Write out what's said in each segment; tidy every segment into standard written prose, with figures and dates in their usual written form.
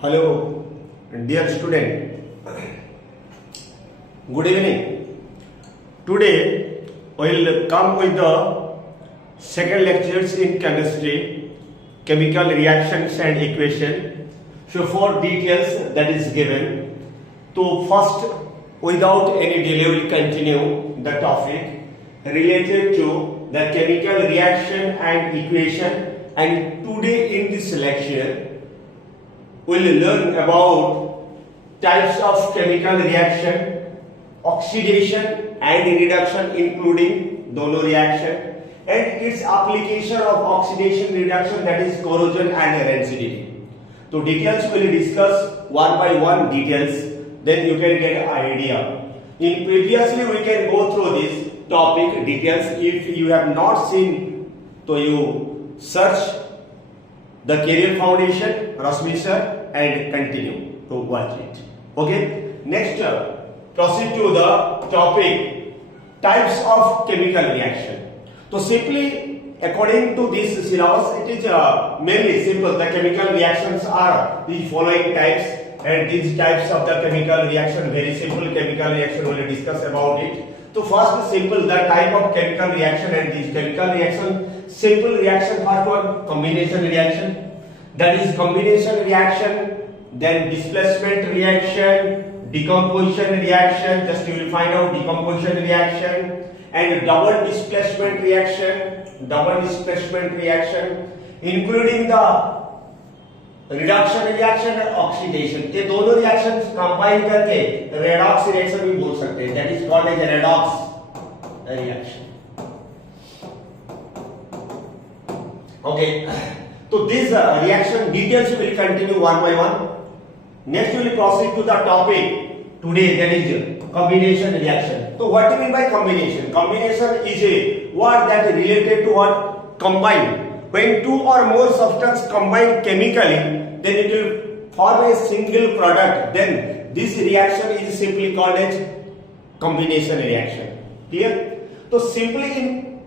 Hello, dear student. Good evening. Today we will come with the second lectures in chemistry, chemical reactions and equation. So for details that is given. So first, without any delay, we will continue the topic related to the chemical reaction and equation. And today in this lecture, we will learn about types of chemical reaction, oxidation and reduction including दोनों reaction, and its application of oxidation reduction, that is corrosion and rancidity. So details we will discuss one by one details, then you can get an idea. In previously we can go through this topic details. If you have not seen, so you search the Career Foundation, Rasmi sir, and continue to watch it. Okay. Next, proceed to the topic types of chemical reaction. So simply according to this syllabus, it is mainly simple. The chemical reactions are the following types, and these types of the chemical reaction, very simple chemical reaction, we will discuss about it. So first simple, the type of chemical reaction, and this chemical reaction, simple reaction, first one combination reaction, that is combination reaction, then displacement reaction, decomposition reaction, just you will find out decomposition reaction, and double displacement reaction, including the reduction reaction and oxidation. ये दोनों reactions combine करके redox reaction भी बोल सकते हैं, that is called as redox reaction. Okay. So this reaction details will continue one by one. Next we will proceed to the topic today, that is combination reaction. So what do you mean by combination? Combination is a word that is related to what? Combine. When two or more substances combine chemically, then it will form a single product. Then this reaction is simply called as combination reaction. Clear? So simply in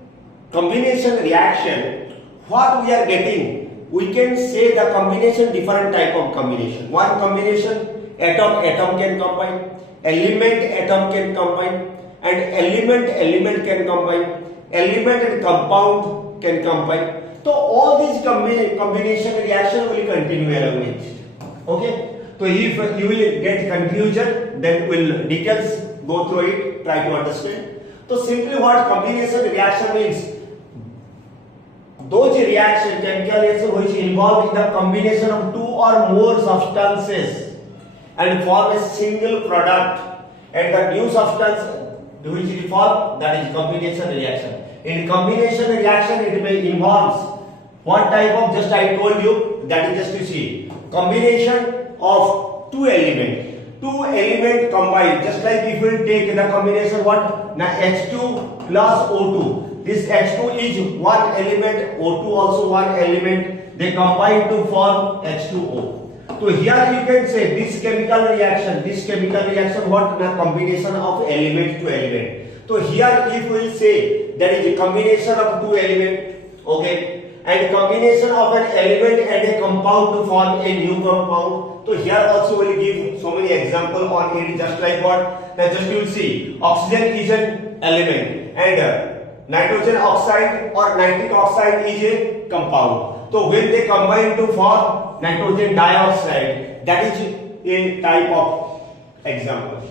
combination reaction, what we are getting? We can say the combination, different type of combination. One combination, atom can combine, atom can combine, and element can combine, element and compound can combine. So all these combination reaction will continue along with it. Okay. So if you will get confusion, then we'll details go through it, try to understand. So simply what combination reaction means? Those reactions, chemical reaction which involve in the combination of two or more substances and form a single product, and the new substance which is formed, that is combination reaction. In combination reaction, it may involves what type of, just I told you, that is just to see combination of two elements combined, just like if we take the combination what? Now H2 plus O2. This H2 is one element, O2 also one element, they combine to form H2O. So here you can say this chemical reaction what? The combination of element to element. So here if we will say there is a combination of two elements, okay, and combination of an element and a compound to form a new compound. So here also we will give so many examples on it, just like what? Now just you will see oxygen is an element, and nitrogen oxide or nitric oxide is a compound. So when they combine to form nitrogen dioxide, that is a type of example.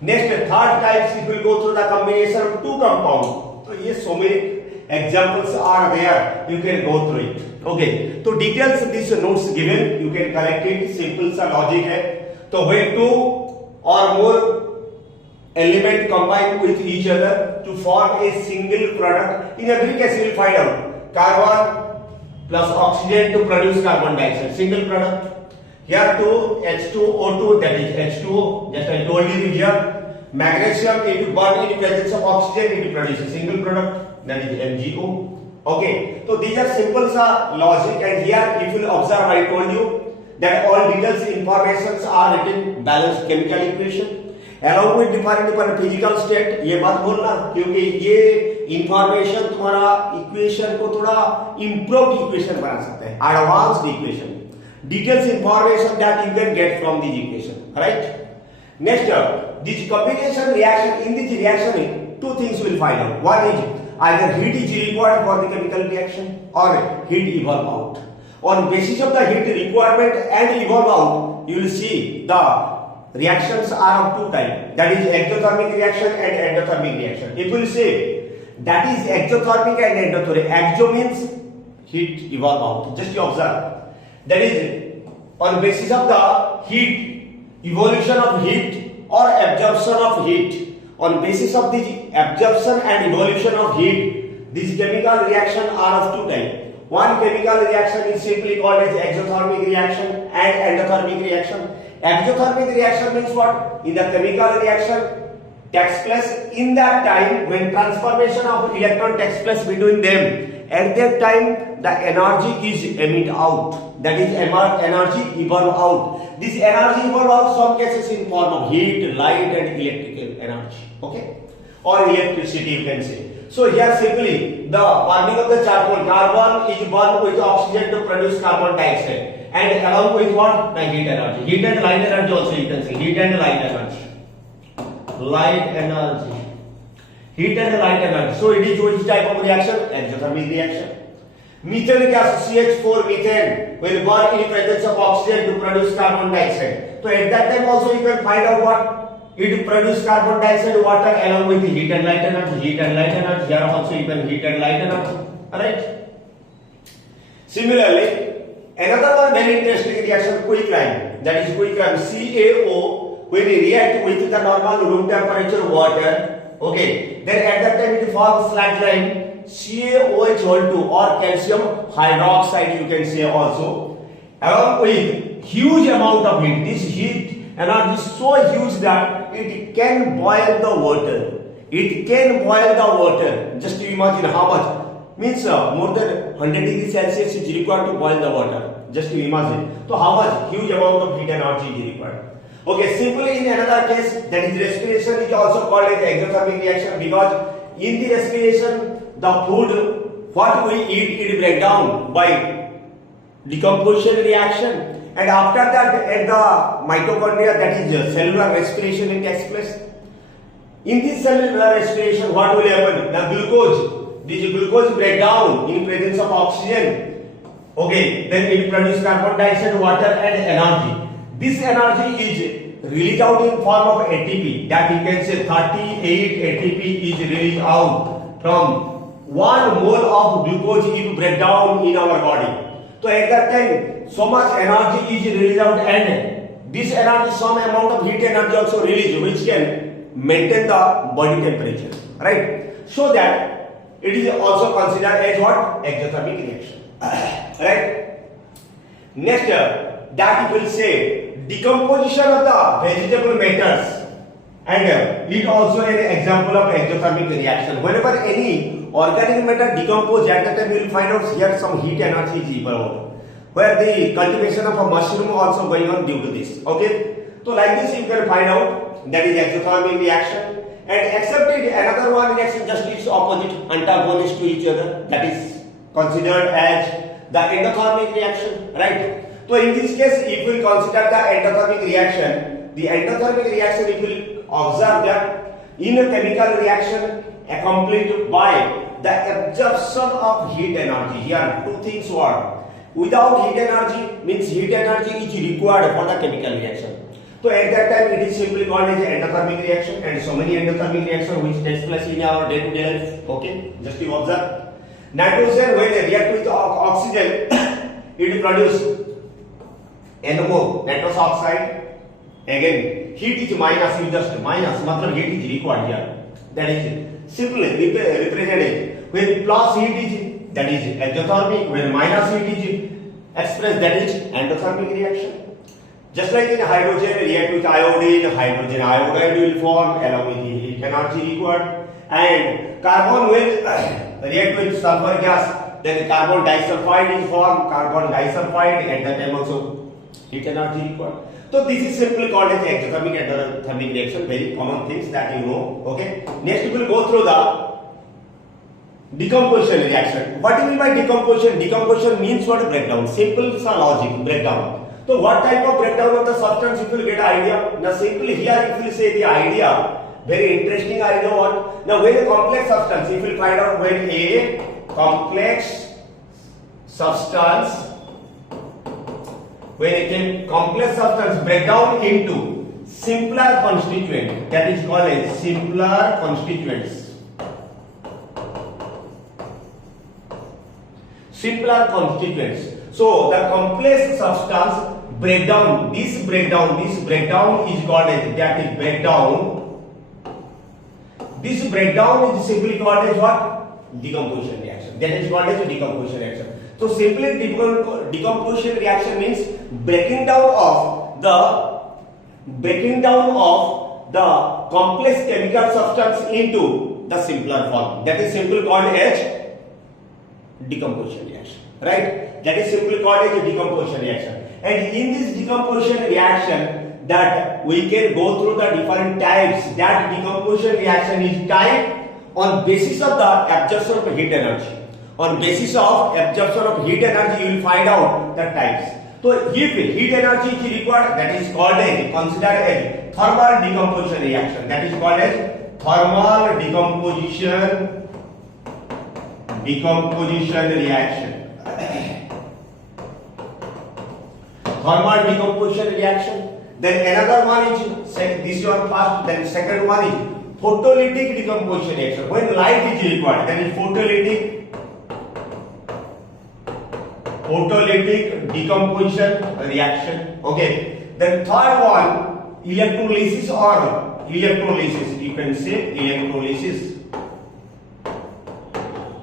Next, third types, it will go through the combination of two compounds. So yes, so many examples are there, you can go through it. Okay, so details these notes given, you can collect it, simple सा logic है. So when two or more element combine with each other to form a single product, in every case you will find out carbon plus oxygen to produce carbon dioxide, single product. Here to H2O2, that is H2O, just I told you here. Magnesium it bond in presence of oxygen, it produces single product, that is MgO. Okay, so these are simple logic, and here if you will observe, I told you that all details informations are written balanced chemical equation along with different physical state. ये मत भूलना, क्योंकि ये information तुम्हारा equation को थोड़ा improved equation बना सकता है, advanced equation. details information that you can get from this equation, right? Next, this combination reaction, in this reaction, two things will find out. One is either heat is required for the chemical reaction or heat evolve out. On basis of the heat requirement and evolve out, you will see the reactions are of two types. That is exothermic reaction and endothermic reaction. It will say that is exothermic and endothermic. Exo means heat evolve out. Just you observe. That is on basis of the heat, evolution of heat or absorption of heat. On basis of the absorption and evolution of heat, these chemical reactions are of two types. One chemical reaction is simply called as exothermic reaction and endothermic reaction. Exothermic reaction means what? In the chemical reaction takes place in that time when transformation of electron takes place between them. At that time, the energy is emitted out. That is energy evolve out. This energy evolve out some cases in form of heat, light and electrical energy. Okay? Or electricity you can say. So here simply the burning of the charcoal, carbon is burned with oxygen to produce carbon dioxide. And along with what? The heat energy. Heat and light energy also you can say. Heat and light energy. Light energy. Heat and light energy. So it is which type of reaction? Exothermic reaction. Methane gas CH4 methane will burn in presence of oxygen to produce carbon dioxide. So at that time also you can find out what? It produces carbon dioxide, water along with the heat and light energy. Heat and light energy. Here also you can heat and light energy. Alright? Similarly, another one very interesting reaction, quicklime. That is quicklime CaO when it react with the normal room temperature water. Okay, then at that time it forms slackline CaOH2 or calcium hydroxide you can say also. Along with huge amount of heat. This heat energy is so huge that it can boil the water. It can boil the water. Just imagine how much. Means more than 100 degrees Celsius is required to boil the water. Just imagine. So how much? Huge amount of heat energy is required. Okay, simply in another case, that is respiration is also called as exothermic reaction because in the respiration, the food, what we eat, it breaks down by decomposition reaction. And after that, at the mitochondria, that is cellular respiration, it takes place. In this cellular respiration, what will happen? The glucose, this glucose break down in presence of oxygen. Okay, then it produces carbon dioxide, water, and energy. This energy is released out in form of ATP. That you can say 38 ATP is released out from 1 mole of glucose if break down in our body. So at that time, so much energy is released out and this energy, some amount of heat energy also released which can maintain the body temperature. Right? So that it is also considered as what? Exothermic reaction. Right? Next, that it will say decomposition of the vegetable matters and it also an example of exothermic reaction. Whenever any organic matter decompose, at that time you will find out here some heat energy is evolved. Where the cultivation of a mushroom also going on due to this. Okay, so like this you can find out that is exothermic reaction. And except it, another one reaction just its opposite, antagonist to each other. That is considered as the endothermic reaction, right? So in this case, if we consider the endothermic reaction, if we observe that in a chemical reaction accompanied by the absorption of heat energy. Here two things were. Without heat energy means heat energy is required for the chemical reaction. So at that time it is simply called as endothermic reaction, and so many endothermic reactions which takes place in our day-to-day life. Okay, just you observe. Nitrogen when they react with oxygen, it produces NO, nitrous oxide. Again, heat is minus, you just minus, matlab heat is required here. That is simply represented. When plus heat is, that is exothermic. When minus heat is expressed, that is endothermic reaction. Just like in hydrogen react with iodine, hydrogen iodide will form along with the heat energy required. And carbon will react with sulfur gas, then carbon disulfide is formed, carbon disulfide at that time also heat energy required. So this is simply called as exothermic and endothermic reaction, very common things that you know. Okay. Next we will go through the Decomposition reaction. What do you mean by decomposition? Decomposition means what? Breakdown. Simple logic, breakdown. So what type of breakdown of the substance, if you get idea? Now simply here if you say the idea, very interesting idea what? Now when a complex substance, if you find out when a complex substance, when a complex substance break down into simpler constituent, that is called as simpler constituents. Simpler constituents. So the complex substance breakdown, this breakdown is called as, that is breakdown. This breakdown is simply called as what? Decomposition reaction. That is called as a decomposition reaction. So simply decomposition reaction means breaking down of the complex chemical substance into the simpler form. That is simply called as decomposition reaction, right? That is simply called as a decomposition reaction. And in this decomposition reaction, that we can go through the different types. That decomposition reaction is type on basis of the absorption of heat energy. On basis of absorption of heat energy, you will find out the types. So if heat energy is required, that is called as, consider as thermal decomposition reaction. That is called as thermal decomposition reaction. Thermal decomposition reaction. Then another one is, this one first, then second one is photolytic decomposition reaction. When light is required, that is photolytic decomposition reaction. Okay. Then third one, electrolysis or electrolysis. You can say electrolysis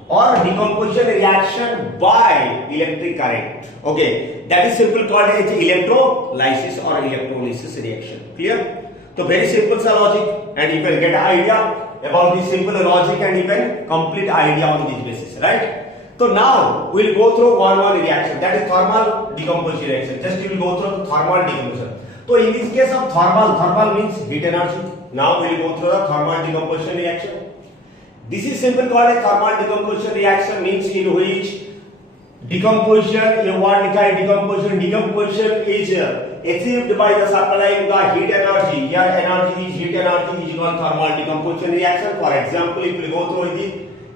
or decomposition reaction by electric current. Okay, that is simple called as electrolysis or electrolysis reaction. Clear? So very simple logic, and you can get an idea about this simple logic, and you can complete idea on this basis, right? So now we will go through one reaction, that is thermal decomposition reaction. Just you will go through thermal decomposition. So in this case of thermal means heat energy. Now we will go through the thermal decomposition reaction. This is simple called a thermal decomposition reaction, means in which decomposition, you want to kind decomposition is achieved by the supplying the heat energy. Here energy is heat energy is called thermal decomposition reaction. For example, if we go through the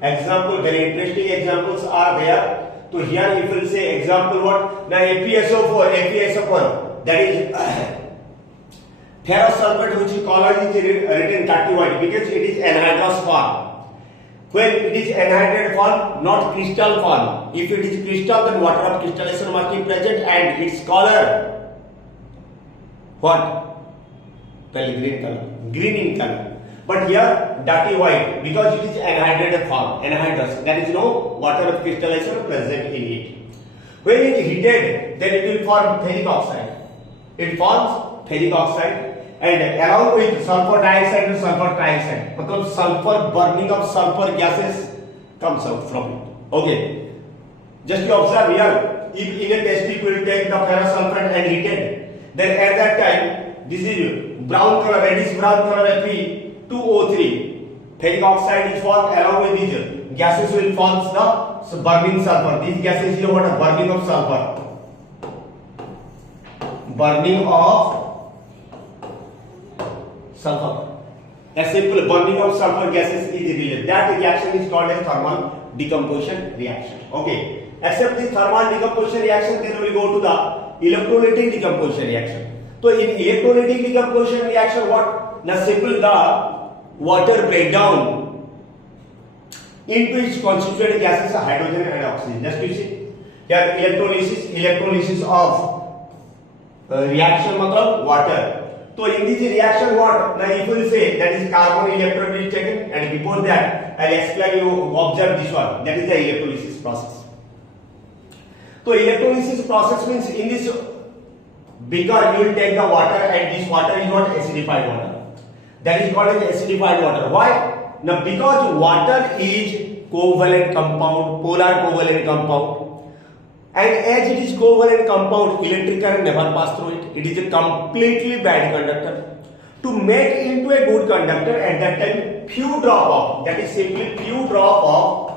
example, very interesting examples are there. So here if we say example what? Now FeSO4, that is ferrous sulfate, which color is written dirty white because it is anhydrous form. When it is anhydrated form, not crystal form. If it is crystal, then water of crystallization must be present and its color what? Pale green color, green in color. But here dirty white because it is anhydrated form, anhydrous. There is no water of crystallization present in it. When it is heated, then it will form ferric oxide. It forms ferric oxide. And along with sulfur dioxide and sulfur trioxide, because sulfur, burning of sulfur gases comes out from it. Okay. Just you observe here, if in a test tube you will take the ferrous sulfate and heat it, then at that time, this is brown color, reddish brown color Fe2O3. Ferric oxide is formed, along with these gases will form the burning sulfur. These gases is what? Burning of sulfur. Burning of sulfur. A simple burning of sulfur gases is related. That reaction is called as thermal decomposition reaction. Okay. Except the thermal decomposition reaction, then we will go to the electrolytic decomposition reaction. So in electrolytic decomposition reaction, what? Now simple the water breakdown into its constituent gases hydrogen and oxygen. Just you see here electrolysis of reaction matlab water. So in this reaction what? Now if you say that is carbon electron is taken, and before that I will explain you, observe this one, that is the electrolysis process. So electrolysis process means in this beaker you will take the water, and this water is what? Acidified water. That is called as acidified water. Why? Now because water is covalent compound, polar covalent compound. And as it is covalent compound, electric current never pass through it. It is a completely bad conductor. To make into a good conductor, at that time few drop of, that is simply few drop of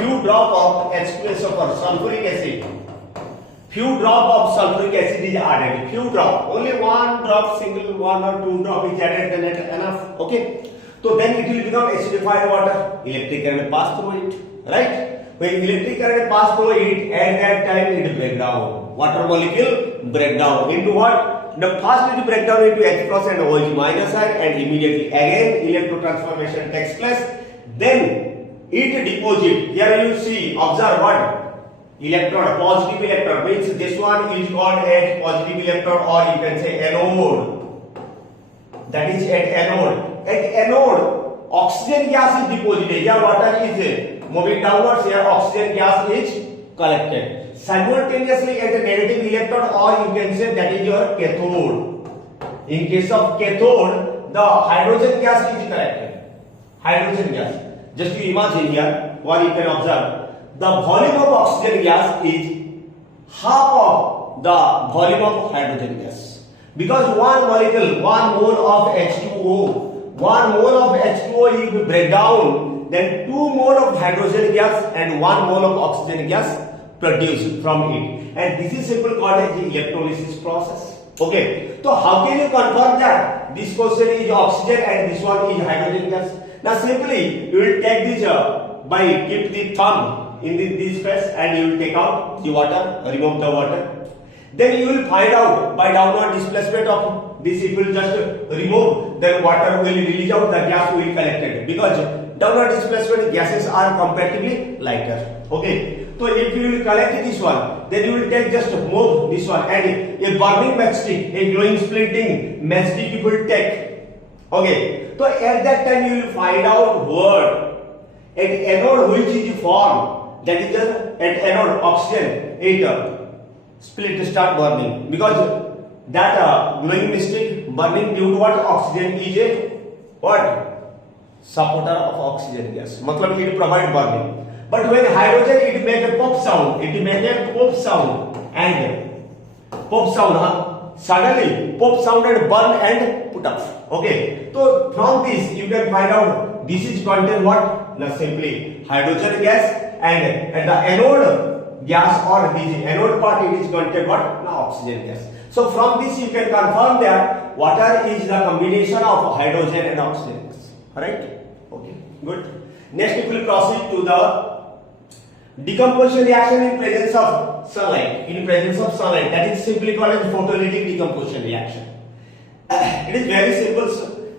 few drop of H2SO for sulfuric acid, few drop of sulfuric acid is added, few drop, only one drop, single one or two drop is added, then it enough. Okay, so then it will become acidified water. Electric current pass through it, right? When electric current pass through it, at that time it break down. Water molecule break down into what? The first it break down into H plus and OH minus ion, and immediately again electrotransformation takes place. Then it deposit. Here you see, observe what? Electrode, positive electrode, means this one is called as positive electrode, or you can say anode. That is at anode. At anode, oxygen gas is deposited. Here water is moving downwards, here oxygen gas is collected. Simultaneously at the negative electrode, or you can say that is your cathode. In case of cathode, the hydrogen gas is collected. Hydrogen gas. Just you imagine here, or you can observe, the volume of oxygen gas is half of the volume of hydrogen gas. Because one molecule, 1 mole of H2O, 1 mole of H2O if you break down, then 2 mole of hydrogen gas and 1 mole of oxygen gas produced from it. And this is simply called as the electrolysis process. Okay, so how can you confirm that this question is oxygen and this one is hydrogen gas? Now simply you will take this by keep the thumb in this space, and you will take out the water, remove the water. Then you will find out by downward displacement of this, it will just remove, then water will release out, the gas will collected, because downward displacement gases are comparatively lighter. Okay, so if you will collect this one, then you will take just move this one, and a burning matchstick, a glowing splitting matchstick you will take. Okay, so at that time you will find out what at anode which is formed, that is at anode oxygen, it split start burning, because that glowing stick burning due to what? Oxygen is a what? Supporter of oxygen gas, matlab it provide burning. But when hydrogen, it make a pop sound, and pop sound, suddenly pop sound and burn and put up. Okay, so from this you can find out this is contain what? Now simply hydrogen gas, and at the anode gas, or this anode part, it is contain what? Now oxygen gas. So from this you can confirm that water is the combination of hydrogen and oxygen gas. Alright? Okay, good. Next we will proceed to the decomposition reaction in presence of sunlight. In presence of sunlight, that is simply called as photolytic decomposition reaction. It is very simple.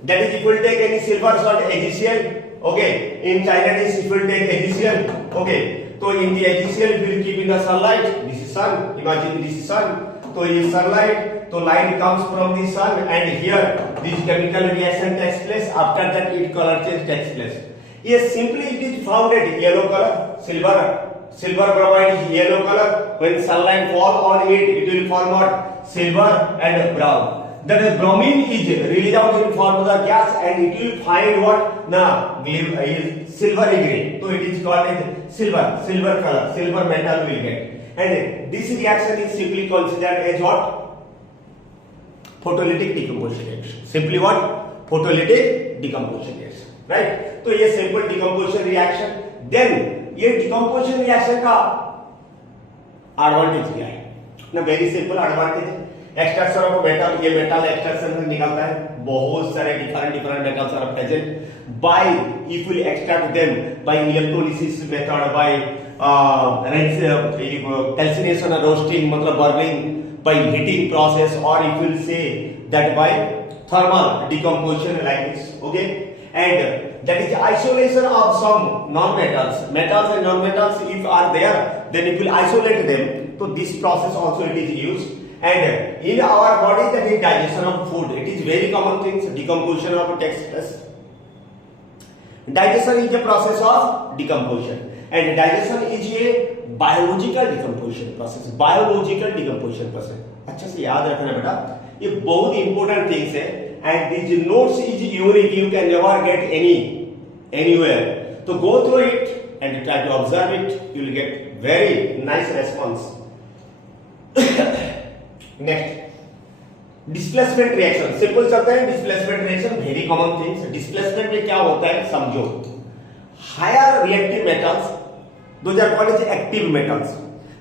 That is, if you will take any silver salt AgCl, okay, in China if you will take AgCl, okay, so in the AgCl we will keep in the sunlight. This is sun, imagine this is sun. So in sunlight, so light comes from the sun, and here this chemical reaction takes place. After that it color change takes place. Yes, simply it is found at yellow color. Silver bromide is yellow color. When sunlight fall on it, it will form what? Silver and brown. That bromine is released out in form of the gas, and it will find what? Now is silvery grey. So it is called as silver color, silver metal will get. And this reaction is simply considered as what? Photolytic decomposition reaction. Simply what? Photolytic decomposition reaction. Right? So ये simple decomposition reaction. Then ये decomposition reaction का advantage क्या है? ना very simple advantage है. Extraction of metal, ये metal extraction से निकलता है. बहुत सारे different metals are present. By if we extract them by electrolysis method, by calcination or roasting, मतलब burning, by heating process, or if you will say that by thermal decomposition like this. Okay, and that is isolation of some non-metals, metals and non-metals if are there, then it will isolate them. So this process also it is used. And in our body, that is digestion of food. It is very common things. Decomposition of text. Digestion is a process of decomposition, and digestion is a biological decomposition process. Biological decomposition process. अच्छा से याद रखना बेटा, ये बहुत important things है. And these notes is unique. You can never get anywhere. So go through it and try to observe it. You will get very nice response. Next, displacement reaction. Simple चलता है. Displacement reaction very common things. Displacement में क्या होता है समझो. Higher reactive metals Those are called as active metals.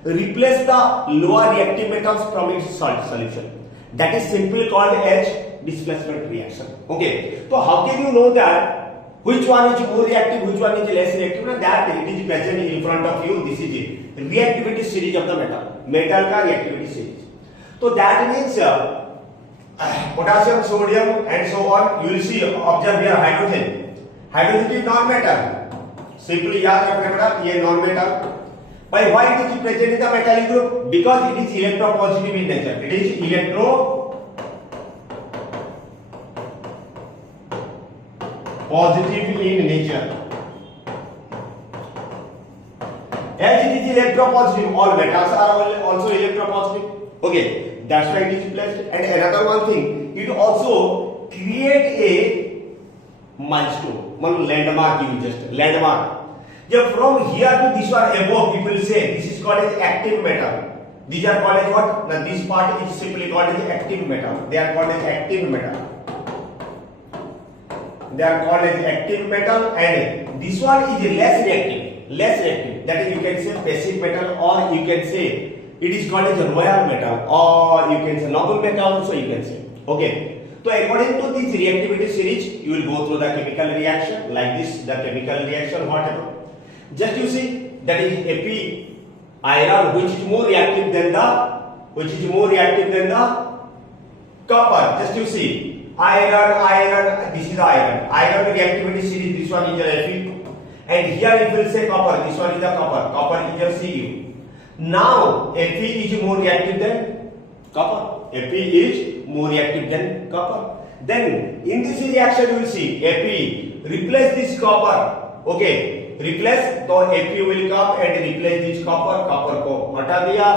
Replace the lower reactive metals from its salt solution. That is simply called as displacement reaction. Okay. So how can you know that which one is more reactive, which one is less reactive? Now that it is present in front of you. This is a reactivity series of the metal. Metal का reactivity series. So that means potassium, sodium, and so on. You will see. Observe here hydrogen. Hydrogen is non-metal. Simply याद रखना बेटा ये non-metal. By why it is present in the metallic group? Because it is electropositive in nature. It is electropositive in nature. As it is electropositive, all metals are also electropositive. Okay, that's why it is placed. And another one thing, it also create a milestone, one landmark. You just landmark. Jab from here to this one above, people say this is called as active metal. These are called as what? Now this part is simply called as active metal. They are called as active metal. They are called as active metal, and this one is less reactive. Less reactive. That is, you can say passive metal, or you can say it is called as a royal metal, or you can say noble metal also you can say. Okay. So according to this reactivity series, you will go through the chemical reaction like this. The chemical reaction, whatever. Just you see that is Fe iron, which is more reactive than the copper. Just you see iron. This is iron. Iron reactivity series. This one is your Fe, and here it will say copper. This one is the copper. Copper is your Cu. Now Fe is more reactive than copper. Fe is more reactive than copper. Then in this reaction you will see Fe replace this copper. Okay. Replace तो Fe will come and replace this copper को हटा दिया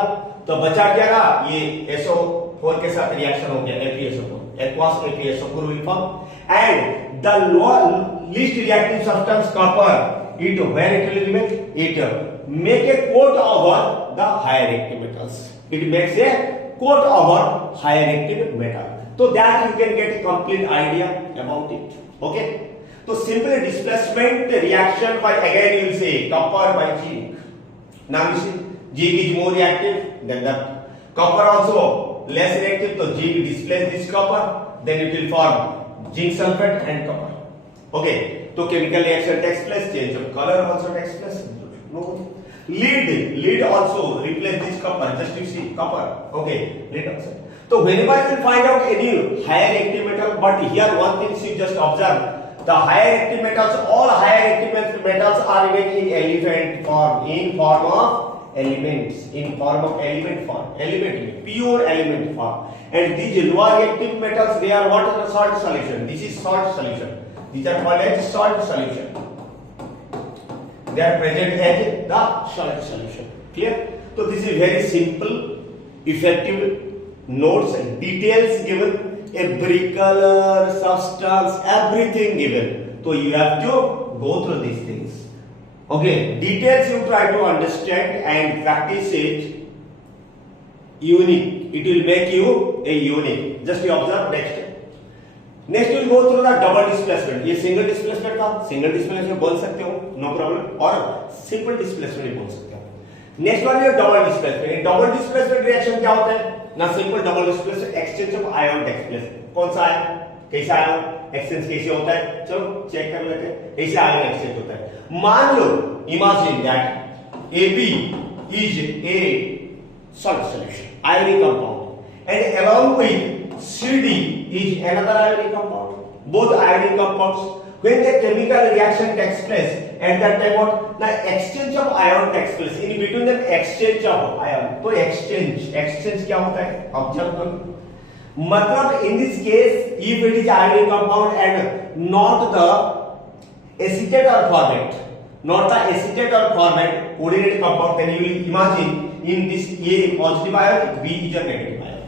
तो बचा क्या रहा ये SO4 के साथ रिएक्शन हो गया FeSO4 aqueous FeSO4 will form and the least reactive substance copper it where it will remain it make a coat over the higher reactive metals. It makes a coat over higher reactive metal, so that you can get a complete idea about it. Okay. So simple displacement reaction by again you will say copper by zinc. Now you see zinc is more reactive than the copper, also less reactive. So zinc displace this copper, then it will form zinc sulfate and copper. Okay. So chemical reaction takes place, change of color also takes place. No. Lead also replace this copper. Just you see copper. Okay. Lead also. So whenever you will find out any higher reactive metal, but here one thing you just observe. The higher active metals, all higher active metals are remaining in element form, in form of elements, in form of element form, pure element form. And these lower reactive metals, they are what is the salt solution. This is salt solution. These are called as salt solution. They are present as the salt solution. Clear? So this is very simple, effective notes and details given. Every color, substance, everything given. So you have to go through these things. Okay, details you try to understand and practice it. Unique. It will make you a unique. Just you observe next. Next you will go through the double displacement. ये single displacement का single displacement बोल सकते हो, no problem. और simple displacement बोल सकते हो. Next one is double displacement. Double displacement reaction क्या होता है? ना simple double displacement exchange of ion takes place. कौन सा आयन कैसा आयन एक्सचेंज कैसे होता है? चलो चेक कर लेते हैं कैसे आयन एक्सचेंज होता है. मान लो imagine that AB is a salt solution ionic compound and along with CD is another ionic compound. Both ionic compounds, when the chemical reaction takes place at that time what the exchange of ion takes place, in between them exchange of ion. तो exchange क्या होता है? Observe करो. मतलब in this case if it is ionic compound and not the acetate or formate, coordinate compound, then you will imagine in this A positive ion, B is a negative ion,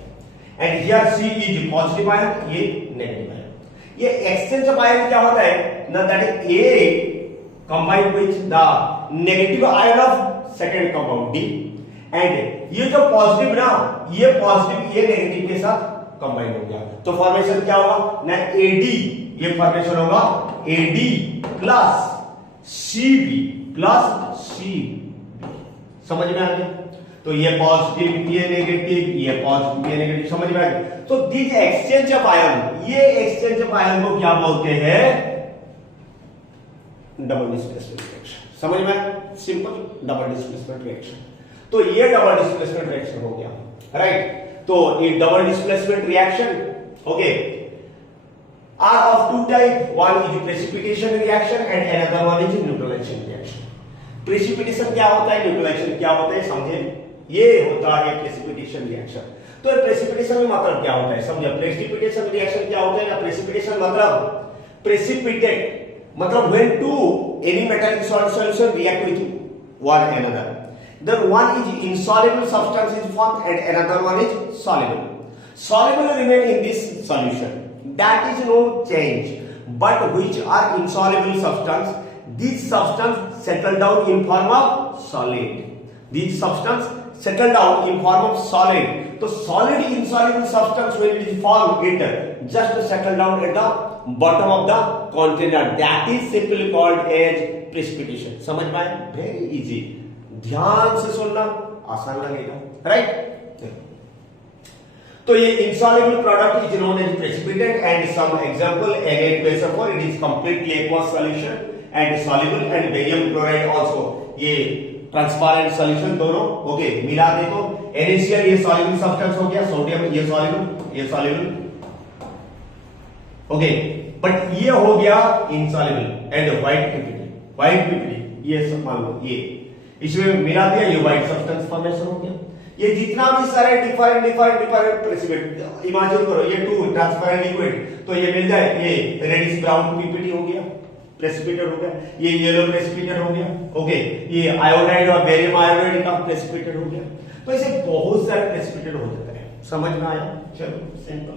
and here C is positive ion, A negative ion. ये exchange of ion क्या होता है ना, that is A combined with the negative ion of second compound D, and ये जो positive ना, ये positive ये negative के साथ combine हो गया, तो formation क्या होगा ना, AD ये formation होगा AD plus CB plus C समझ में आ गया? तो ये पॉजिटिव, ये नेगेटिव, ये पॉजिटिव, ये नेगेटिव, समझ में आ गया? तो दिस एक्सचेंज ऑफ आयन, ये एक्सचेंज ऑफ आयन को क्या बोलते हैं? Double displacement reaction. समझ में आया? Simple double displacement reaction. तो ये डबल डिस्प्लेसमेंट रिएक्शन हो गया, राइट? तो ये double displacement reaction, okay, are of two type. One is precipitation reaction and another one is neutralization reaction. Precipitation क्या होता है, न्यूट्रलाइजेशन क्या होता है, समझे? ये होता है precipitation reaction. तो precipitation में मतलब क्या होता है, समझे? precipitation reaction क्या होता है ना? precipitation मतलब precipitate, मतलब when two any metallic solid solution react with one another, then one is insoluble substance is formed and another one is soluble. Soluble remain in this solution, that is no change, but which are insoluble substance, these substance settle down in form of solid. These substance settle down in form of solid. So solid insoluble substance when it is formed, it just settle down at the bottom of the container. That is simply called as precipitation. समझ में आया? Very easy. ध्यान से सुनना, आसान लगेगा, right? तो ये insoluble product is known as precipitate and some example Na2SO4, it is completely aqueous solution and soluble, and barium chloride also, ये ट्रांसपेरेंट सॉल्यूशन दोनों, ओके, मिला दे तो NaCl ये soluble substance हो गया, सोडियम ये soluble, ओके, बट ये हो गया insoluble and white PPT ये सब मान लो, ये इसमें मिला दिया, ये व्हाइट सब्सटेंस फॉर्मेशन हो गया। ये जितना भी सारे डिफरेंट प्रेसिपिटेट इमेजिन करो, ये टू ट्रांसपेरेंट लिक्विड, तो ये मिल जाए, ये रेडिश ब्राउन पीपीटी हो गया, प्रेसिपिटेट हो गया, ये येलो प्रेसिपिटेट हो गया, ओके, ये आयोडाइड और बेरियम आयोडाइड का प्रेसिपिटेट हो गया। तो ऐसे बहुत सारे प्रेसिपिटेट हो जाते हैं, समझ में आया? चलो simple,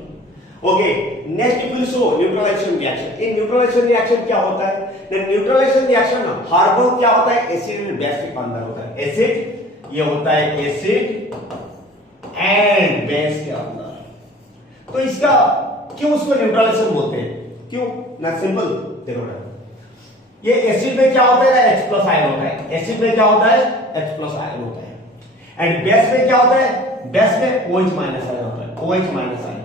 okay. Next will show neutralization reaction. In neutralization reaction क्या होता है? न्यूट्रलाइजेशन रिएक्शन हार्मोन क्या होता है? एसिड एंड बेस के अंदर होता है, एसिड, ये होता है एसिड एंड बेस के अंदर। तो इसका क्यों उसको न्यूट्रलाइजेशन बोलते हैं? क्यों ना? सिंपल देखो ना, ये एसिड में क्या होता है? H प्लस आयन होता है। एसिड में क्या होता है? H प्लस आयन होता है। एंड बेस में क्या होता है? बेस में OH माइनस आयन होता है, OH माइनस आयन,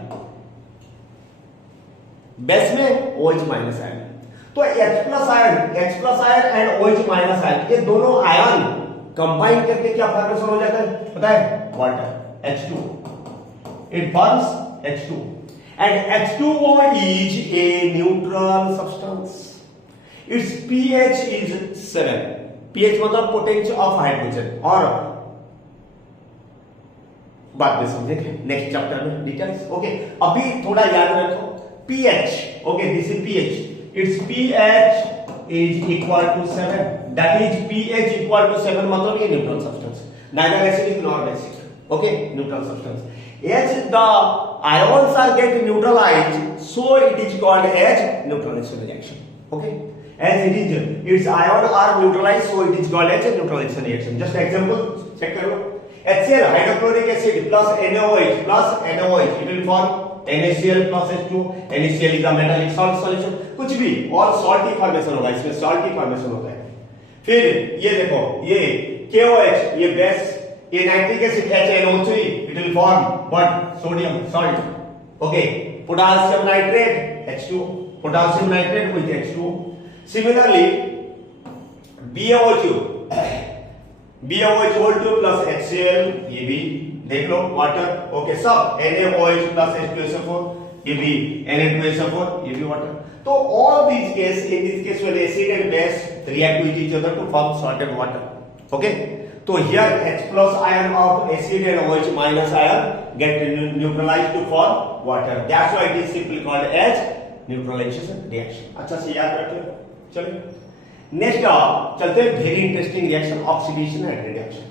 बेस में OH माइनस आयन। तो H plus ion and OH minus ion, ये दोनों आयन कंबाइन करके क्या फॉर्मेशन हो जाता है पता है? Water, H2, it forms H2 and H2O is a neutral substance, its pH is 7, pH मतलब पोटेंशियल ऑफ हाइड्रोजन, और बाद में समझेंगे नेक्स्ट चैप्टर में डिटेल्स, ओके। अभी थोड़ा याद रखो pH, okay, this is pH, its pH is equal to 7, that is pH equal to 7 मतलब ये neutral substance, neither acidic nor basic, okay, neutral substance। As the ions are get neutralized, so it is called as neutralization reaction, okay, as it is its ion are neutralized, so it is called as a neutralization reaction। just example check करो, HCl hydrochloric acid plus NaOH it will form NaCl plus H2, NaCl is a metallic salt solution, कुछ भी, और salt की formation होगा, इसमें salt की formation होता है। फिर ये देखो, ये KOH, ये बेस, ये nitric acid HNO3 it will form what? Sodium salt, okay, potassium nitrate H2, potassium nitrate with H2। similarly BaOH2 plus HCl, ये भी देख लो, वाटर, ओके, सब NaOH plus H2SO4, ये भी Na2SO4, ये भी वाटर। तो all these case, in this case when acid and base react with each other to form salted water, okay। तो here H plus ion of acid and OH minus ion get neutralized to form water, that's why it is simply called as neutralization reaction। अच्छा से याद रखिए। चलिए next चलते हैं, very interesting reaction, oxidation and reduction.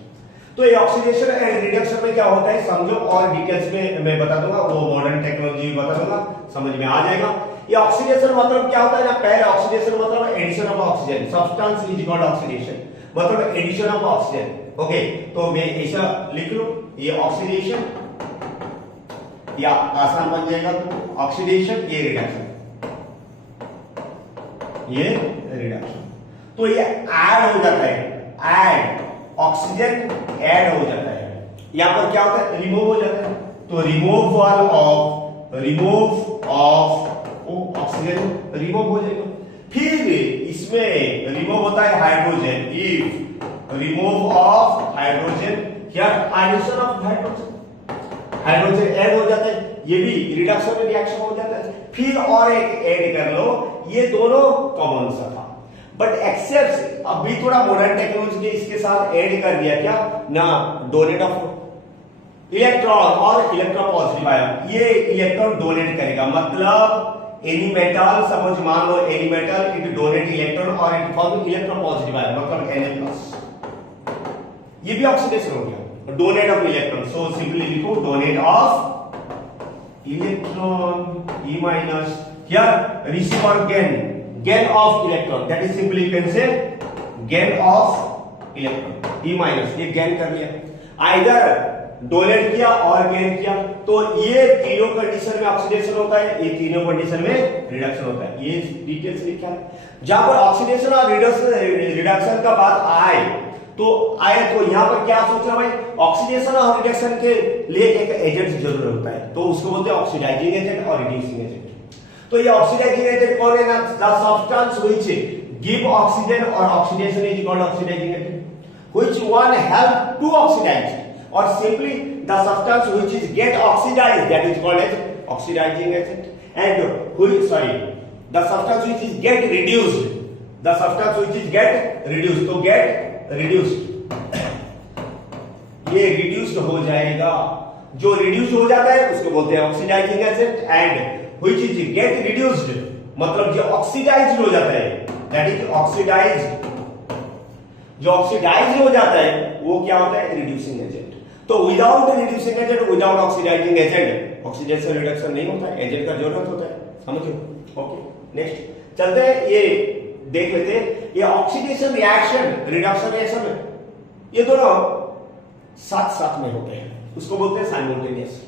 तो ये oxidation and reduction में क्या होता है समझो, और डिटेल्स में मैं बता दूंगा, वो मॉडर्न टेक्नोलॉजी बता दूंगा, समझ में आ जाएगा। ये ऑक्सीडेशन मतलब क्या होता है ना? पहले ऑक्सीडेशन मतलब addition of oxygen, substance is called oxidation, मतलब एडिशन ऑफ ऑक्सीजन, ओके। तो मैं ऐसा लिख लूं, ये ऑक्सीडेशन, या आसान बन जाएगा तो ऑक्सीडेशन, ये रिडक्शन, ये रिडक्शन। तो ये ऐड हो जाता है, ऐड ऑक्सीजन ऐड हो जाता है, यहां पर क्या होता है, रिमूव हो जाता है, तो रिमूवल ऑफ ऑक्सीजन रिमूव हो जाएगा। फिर इसमें रिमूव होता है hydrogen, if remove of hydrogen या एडिशन ऑफ हाइड्रोजन ऐड हो जाता है, ये भी रिडक्शन में रिएक्शन हो जाता है। फिर और एक ऐड कर लो, ये दोनों कॉमन सा था, बट एक्सेप्ट अभी थोड़ा मॉडर्न टेक्नोलॉजी के इसके साथ ऐड कर दिया क्या ना, डोनेट ऑफ इलेक्ट्रॉन और इलेक्ट्रॉन पॉजिटिव आयन, ये इलेक्ट्रॉन डोनेट करेगा, मतलब एनी मेटल, सपोज मान लो any metal, it donate electron और it form electron positive ion, मतलब Na+, ये भी ऑक्सीडेशन हो गया, donate of electron. So simply लिखो donate of electron E-, here receive or gain of electron, that is simply you can say gain of electron, E-, ये gain कर लिया, either donate किया और गेन किया, तो ये तीनों कंडीशन में ऑक्सीडेशन होता है, ये तीनों कंडीशन में रिडक्शन होता है, ये डिटेल्स लिखा है। जहां पर ऑक्सीडेशन और रिडक्शन का बात आए तो यहां पर क्या सोचना भाई, ऑक्सीडेशन और रिडक्शन के लिए एक एजेंट जरूर होता है, तो उसको बोलते हैं ऑक्सीडाइजिंग एजेंट और रिड्यूसिंग एजेंट। तो ये ऑक्सीडाइजिंग एजेंट कौन है ना, the substance which give oxygen और oxidation is called oxidizing agent, which one help to oxidize, or simply the substance which is get oxidized, that is called as oxidizing agent, and the substance which is get reduced, the substance which is get reduced, तो get reduced, ये reduced हो जाएगा, जो reduced हो जाता है उसको बोलते हैं oxidizing agent, and which is get reduced मतलब जो oxidized हो जाता है, that is oxidized, जो oxidized हो जाता है वो क्या होता है, reducing agent। तो without reducing agent, without oxidizing agent oxidation reduction नहीं होता है, एजेंट का जरूरत होता है, समझो। ओके नेक्स्ट चलते हैं, ये देख लेते हैं, ये ऑक्सीडेशन रिएक्शन रिडक्शन रिएक्शन ये दोनों साथ साथ में होते हैं, उसको बोलते हैं साइमल्टेनियस।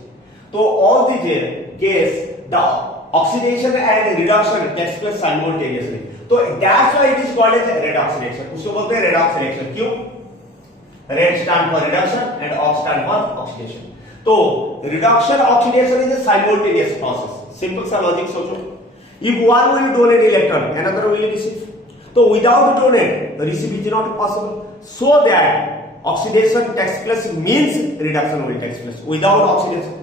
तो all the case the oxidation and reduction takes place simultaneously, तो that's why it is called as redox reaction, उसको बोलते हैं रेडॉक्स रिएक्शन। क्यों? Red stand for reduction and ox stand for oxidation. तो reduction oxidation is a simultaneous process. Simple सा logic सोचो. If one will donate electron, another will receive. तो without donate, the receive is not possible. So that oxidation takes place means reduction will take place. Without oxidation,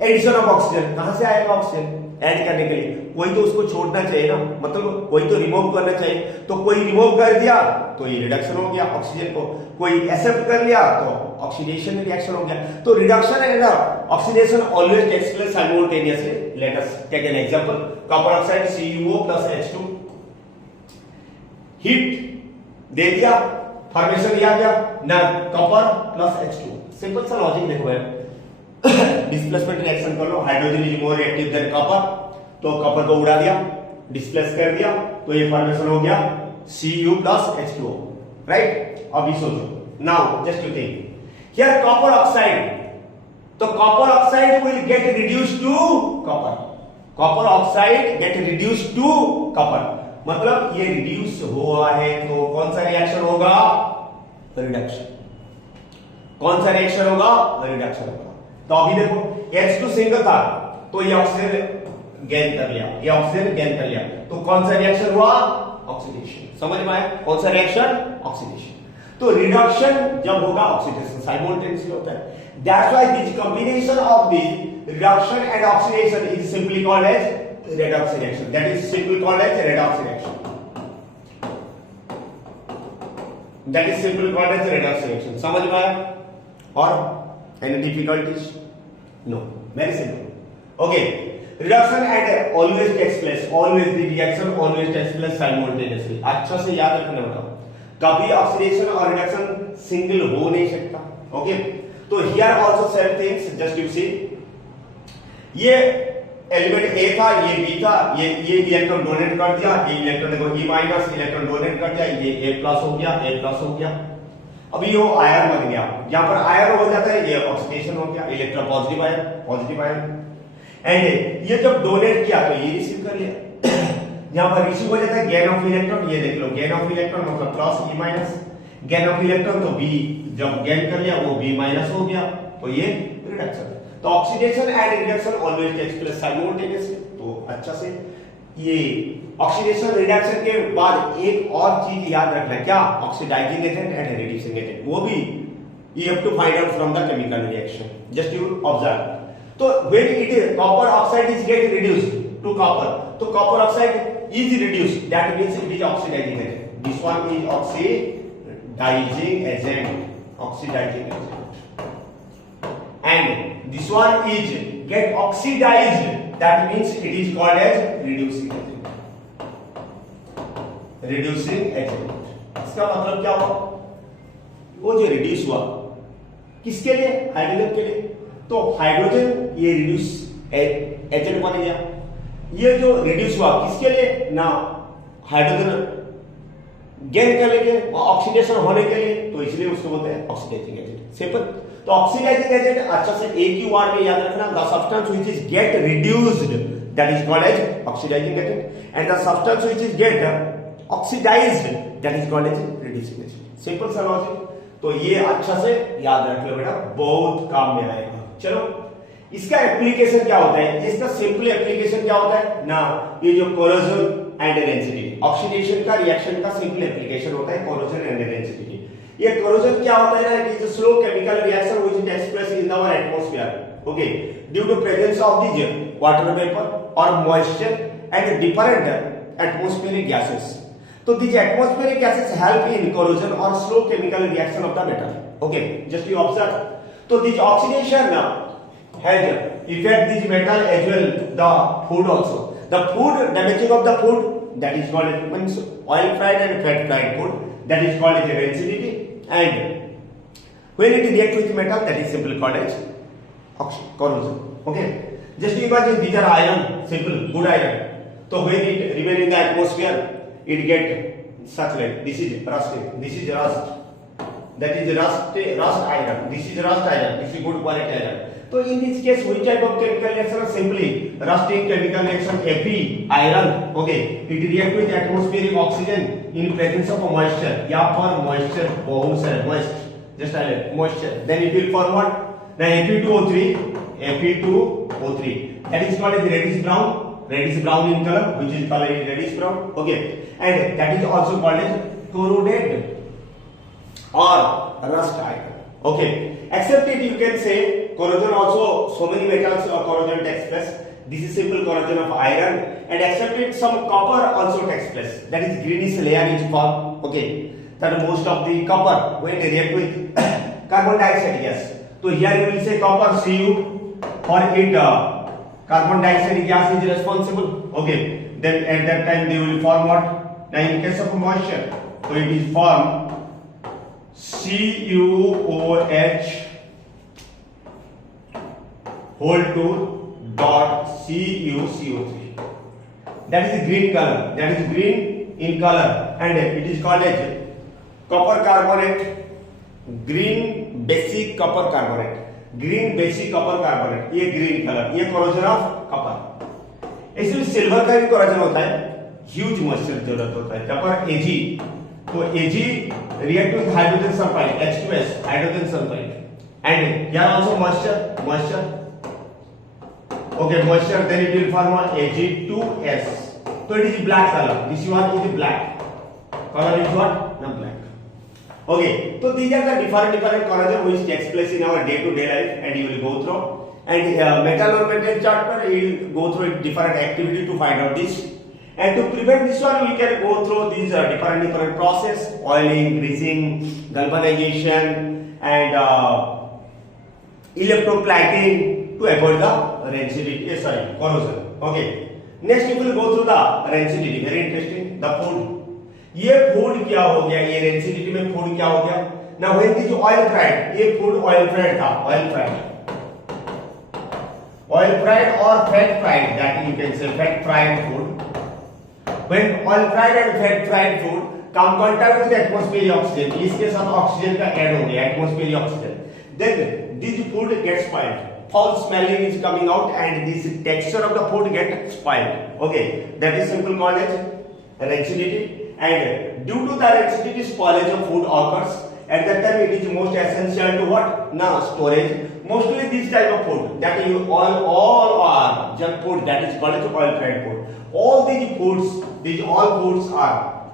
addition of oxygen, कहाँ से आएगा oxygen add करने के लिए? कोई तो उसको छोड़ना चाहिए ना, मतलब कोई तो रिमूव करना चाहिए, तो कोई रिमूव कर दिया तो ये रिडक्शन हो गया ऑक्सीजन को, कोई एक्सेप्ट कर लिया तो ऑक्सीडेशन रिएक्शन हो गया। तो reduction and oxidation always takes place simultaneously. Let us take an example, copper oxide CuO + H2, heat दे दिया, फॉर्मेशन दिया गया ना, कॉपर + H2। सिंपल सा लॉजिक देखो भाई, डिस्प्लेसमेंट रिएक्शन कर लो, hydrogen is more reactive than copper, तो कॉपर को उड़ा दिया, डिस्प्लेस कर दिया, तो ये फॉर्मेशन हो गया Cu + H2O, राइट। अभी सोचो, now just you think here copper oxide, तो copper oxide will get reduced to copper, copper oxide get reduced to copper, मतलब ये रिड्यूस हुआ है, तो कौन सा रिएक्शन होगा, रिडक्शन। कौन सा रिएक्शन होगा, रिडक्शन होगा। तो अभी देखो H2 सिंगल था, तो ये ऑक्सीजन गेन कर लिया, ये ऑक्सीजन गेन कर लिया, तो कौन सा रिएक्शन हुआ, ऑक्सीडेशन। समझ में आया, कौन सा रिएक्शन, ऑक्सीडेशन। तो रिडक्शन जब होगा ऑक्सीडेशन साइमल्टेनियसली होता है, that's why this combination of the reduction and oxidation is simply called as redox reaction, that is simply called as redox reaction, that is simply called as redox reaction. समझ में आया? और any difficulties? No, very simple. Okay, reduction and always takes place, always the reaction always takes place simultaneously. अच्छा से याद रखना बताओ, कभी ऑक्सीडेशन और रिडक्शन सिंगल हो नहीं सकता। ओके, तो here also same things, just you see, ये एलिमेंट A था, ये B था, ये इलेक्ट्रॉन डोनेट कर दिया, ये इलेक्ट्रॉन देखो E- इलेक्ट्रॉन डोनेट कर दिया, ये A+ हो गया, A+ हो गया, अभी वो आयन बन गया, यहां पर आयन हो जाता है, ये ऑक्सीडेशन हो गया, इलेक्ट्रॉन पॉजिटिव आयन, एंड ये जब डोनेट किया तो ये रिसीव कर लिया, यहां पर रिसीव हो जाता है गेन ऑफ इलेक्ट्रॉन, ये देख लो गेन ऑफ इलेक्ट्रॉन मतलब +E-, गेन ऑफ इलेक्ट्रॉन, तो बी जब गेन कर लिया वो बी माइनस हो गया, तो ये रिडक्शन। तो oxidation and reduction always takes place simultaneously. तो अच्छा से ये ऑक्सीडेशन रिडक्शन के बाद एक और चीज याद रखना, क्या? Oxidizing agent and reducing agent, वो भी you have to find out from the chemical reaction. Just you observe. So when it is copper oxide is get reduced to copper, so copper oxide is reduced, that means it is oxidizing agent. This one is oxidizing agent, oxidizing agent, and this one is get oxidized, that means it is called as reducing agent, reducing agent. इसका मतलब क्या हुआ? वो जो reduce हुआ किसके लिए? Hydrogen के लिए। तो हाइड्रोजन ये रिड्यूस एजेंट बन गया। ये जो रिड्यूस हुआ किसके लिए? ना हाइड्रोजन गेन करने के लिए, ऑक्सीडेशन होने के लिए, तो इसलिए उसको बोलते हैं ऑक्सीडाइजिंग एजेंट। सिंपल। तो ऑक्सीडाइजिंग एजेंट अच्छा से एक ही वर्ड में याद रखना, the substance which is get reduced that is called as oxidizing agent, and the substance which is get oxidized that is called as reducing agent. Simple सा logic. तो ये अच्छा से याद रख लो बेटा, बहुत काम में आएगा। चलो इसका एप्लीकेशन क्या होता है? इसका सिंपल एप्लीकेशन क्या होता है ना, ये जो कोरोजन एंड डेंसिटी, ऑक्सीडेशन का रिएक्शन का सिंपल एप्लीकेशन होता है कोरोजन एंड डेंसिटी। ये कोरोजन क्या होता है ना, it is a slow chemical reaction which takes place in our atmosphere, okay, due to presence of this water vapour और moisture and different atmospheric gases. So these atmospheric gases help in corrosion or slow chemical reaction of the metal. Okay, just you observe. So this oxidation has affect this metal as well the food also. The food damaging of the food, that is called means oil fried and fat fried food, that is called as rancidity, and when it react with metal, that is simply called as corrosion. Okay, just imagine these are iron, simple good iron. So when it remain in the atmosphere, it get such like this is rusting, this is rust, that is rust iron, this is rust iron, this is good quality iron. So in this case which type of chemical reaction? Simply rusting chemical reaction, Fe iron, okay, it react with atmospheric oxygen in presence of moisture, या पर moisture बहुत सारे moist, just moisture, then it will form what? Now Fe2O3, Fe2O3, that is called as reddish brown in color, which is color is reddish brown, okay, and that is also called as corroded or rust iron, okay. Except it you can say corrosion also, so many metals corrosion takes place. This is simple corrosion of iron, and except it some copper also takes place, that is greenish layer is formed, okay, that most of the copper when they react with carbon dioxide gas, so here you will say copper Cu, for it carbon dioxide gas is responsible, okay, then at that time they will form what? Now in case of moisture, so it is formed CuOH whole 2 dot CuCO3, that is green color, that is green in color, and it is called as copper carbonate, green basic copper carbonate, green basic copper carbonate, ये green colour, ये corrosion of copper. इसमें silver का भी corrosion होता है, huge moisture जरूरत होता है। कॉपर Ag, तो Ag react with hydrogen sulphide H2S, hydrogen sulphide, and here also moisture, okay, moisture, then it will form Ag2S, so it is black color, this one is black color, is what? No, black. Okay, so these are the different corrosion which takes place in our day-to-day life, and you will go through, and metal or metal chapter you will go through different activity to find out this, and to prevent this one we can go through these different process, oiling, greasing, galvanization, and electroplating to avoid the rancidity, corrosion. Okay, next we will go through the rancidity, very interesting, the food. ये food क्या हो गया? ये rancidity में food क्या हो गया ना? व्हेन दिस ऑयल फ्राइड, ये फूड ऑयल फ्राइड था, ऑयल फ्राइड और fat fried, that you can say fat fried food. When oil fried and fat fried food come contact with atmospheric oxygen, इसके साथ oxygen का add हो गया, atmospheric oxygen, then this food gets spoiled, foul smelling is coming out, and this texture of the food gets spoiled, okay, that is simple called as rancidity. and due to the acidity, spoilage of food occurs. At that time, it is most essential to what? Now, storage. Mostly this type of food, that you all are junk food, that is called as oil fried food. All all foods are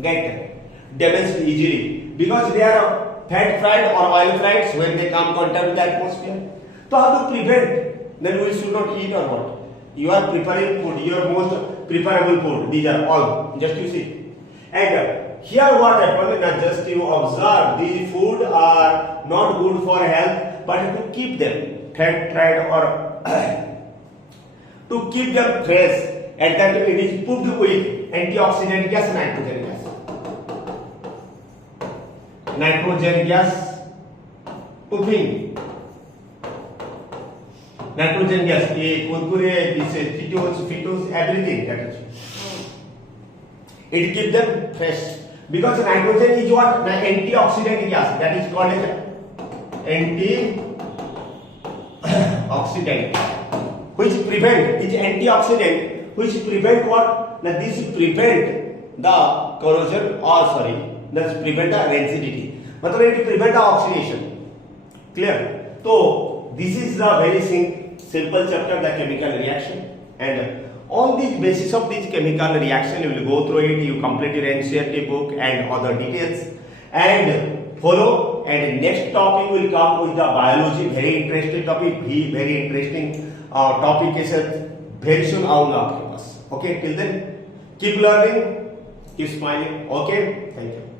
get damaged easily because they are fat fried or oil fried when they come contact with the atmosphere. So how to prevent? Then we should not eat or what? You are preparing food, your most preferable food. These are all, just you see. And here what happened, now just you observe, these food are not good for health, but to keep them fat fried or to keep them fresh, at that it is put with antioxidant gas, nitrogen gas. Nitrogen gas, puffing. Nitrogen gas, kurkure, this Cheetos, everything that is. It keeps them fresh because nitrogen is what? The antioxidant gas, that is called as antioxidant, which prevent, is antioxidant which prevent what? Now this prevent the corrosion or that prevent the rancidity. मतलब it prevent the oxidation. Clear? So this is the very simple chapter, the chemical reaction, and on the basis of this chemical reaction you will go through it, you complete your NCERT book and other details and follow, and next topic will come with the biology, very interesting topic, very interesting topic के साथ very soon आऊंगा आपके पास. Okay, till then keep learning, keep smiling. Okay, thank you.